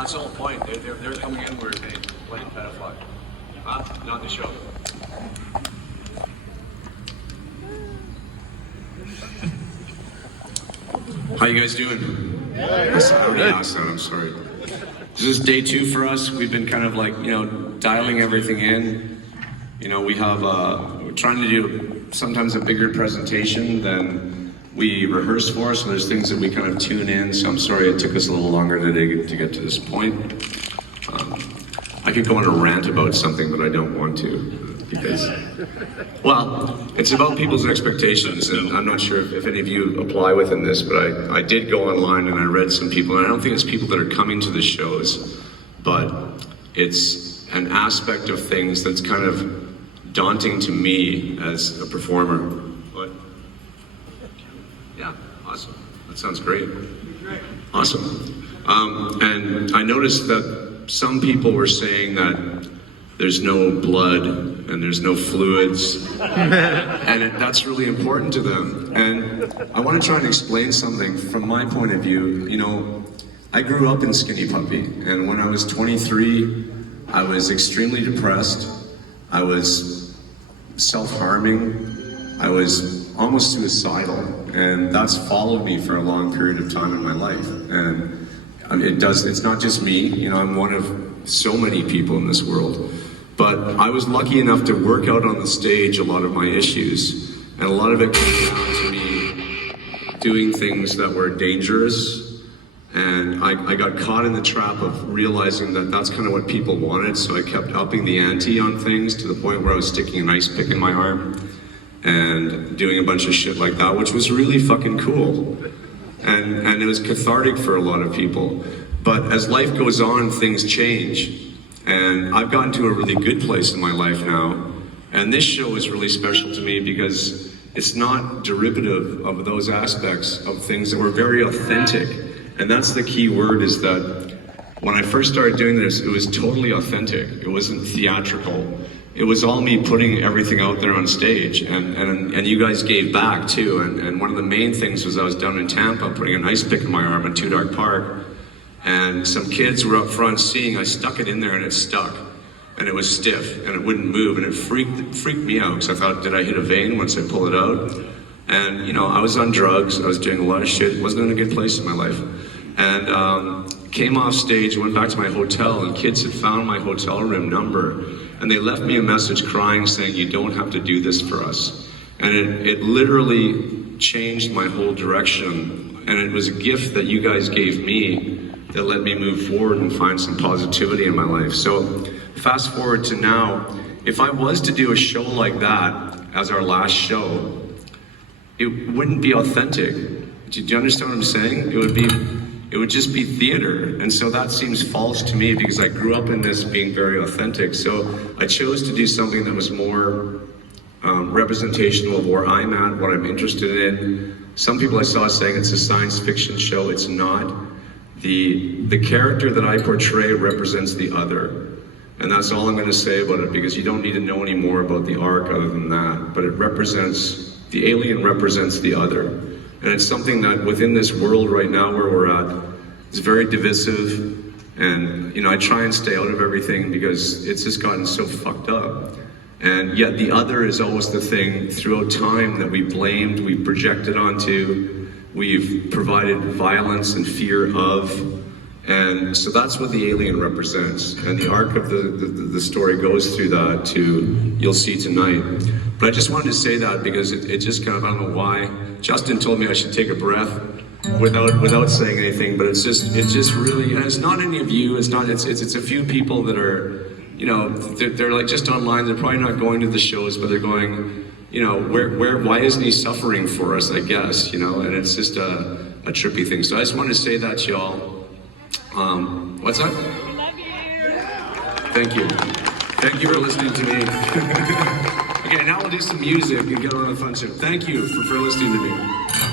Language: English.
that's the whole point. They're coming in where they play Petafly. Not the show. How you guys doing? Awesome. I'm sorry. This is day 2 for us. We've been kind of like, dialing everything in. We have, we're trying to do sometimes a bigger presentation than we rehearse for, so there's things that we kind of tune in, so I'm sorry it took us a little longer today to get to this point. I could go on a rant about something, but I don't want to, because, well, it's about people's expectations, and I'm not sure if any of you apply within this, but I did go online and I read some people, and I don't think it's people that are coming to the shows, but it's an aspect of things that's kind of daunting to me as a performer. But, yeah, awesome. That sounds great. Awesome. And I noticed that some people were saying that there's no blood and there's no fluids, and that's really important to them. And I want to try and explain something from my point of view. I grew up in Skinny Puppy, and when I was 23, I was extremely depressed. I was self-harming. I was almost suicidal, and that's followed me for a long period of time in my life. And it's not just me, I'm one of so many people in this world. But I was lucky enough to work out on the stage a lot of my issues, and a lot of it came down to me doing things that were dangerous. And I got caught in the trap of realizing that that's kind of what people wanted, so I kept upping the ante on things to the point where I was sticking an ice pick in my arm and doing a bunch of shit like that, which was really fucking cool. And it was cathartic for a lot of people. But as life goes on, things change. And I've gotten to a really good place in my life now. And this show is really special to me because it's not derivative of those aspects of things that were very authentic. And that's the key word, is that when I first started doing this, it was totally authentic. It wasn't theatrical. It was all me putting everything out there on stage, and you guys gave back too. And one of the main things was I was down in Tampa putting an ice pick in my arm at Two Dark Park, and some kids were up front seeing. I stuck it in there and it stuck, and it was stiff and it wouldn't move, and it freaked me out because I thought, did I hit a vein once I pull it out? And I was on drugs. I was doing a lot of shit. Wasn't in a good place in my life, and came off stage, went back to my hotel, and kids had found my hotel room number. And they left me a message crying saying, you don't have to do this for us. And it literally changed my whole direction. And it was a gift that you guys gave me that let me move forward and find some positivity in my life. So fast forward to now, if I was to do a show like that as our last show, it wouldn't be authentic. Do you understand what I'm saying? It would just be theater. And so that seems false to me because I grew up in this being very authentic. So I chose to do something that was more representational of where I'm at, what I'm interested in. Some people I saw saying it's a science fiction show. It's not. The character that I portray represents the other. And that's all I'm going to say about it, because you don't need to know any more about the arc other than that. But the alien represents the other. And it's something that within this world right now where we're at is very divisive. And, I try and stay out of everything because it's just gotten so fucked up. And yet the other is always the thing throughout time that we blamed, we projected onto, we've provided violence and fear of. And so that's what the alien represents. And the arc of the story goes through that you'll see tonight. But I just wanted to say that because it just kind of, I don't know why. Justin told me I should take a breath without saying anything, but it's just really, and it's not any of you, it's a few people that are, they're like just online, they're probably not going to the shows, but they're going, why isn't he suffering for us, I guess, and it's just a trippy thing. So I just wanted to say that, y'all. What's that? We love you. Thank you. Thank you for listening to me. Okay, now we'll do some music and get on the fun ship. Thank you for listening to me.